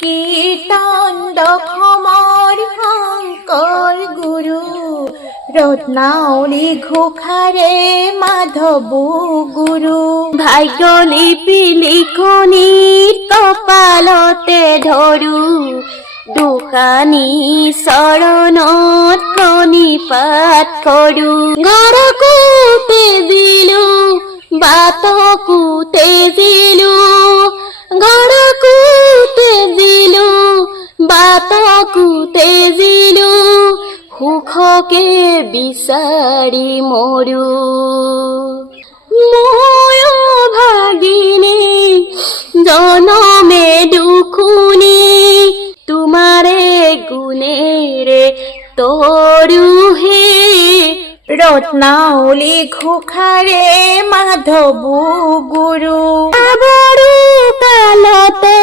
কীর্তন দখমৰ শংকৰ গুৰু ৰত্নাৱলী ঘোষাৰে মাধৱ গুৰু ভাগ্য লিপি লিখনি কপালতে ধৰো দুখানি চৰণত প্ৰণিপাত কৰো ঘৰকো তেজিলো বাটকো তেজিলো ঘৰকো তেজিলো বাটকো তেজিলো সুখকে বিচাৰি মৰো মই ভাগিনী জনমে দুখুনি তোমাৰে গুণেৰে তৰুহে ৰত্নাৱলী ঘোষাৰে মাধৱ গুৰু আবৰু কালতে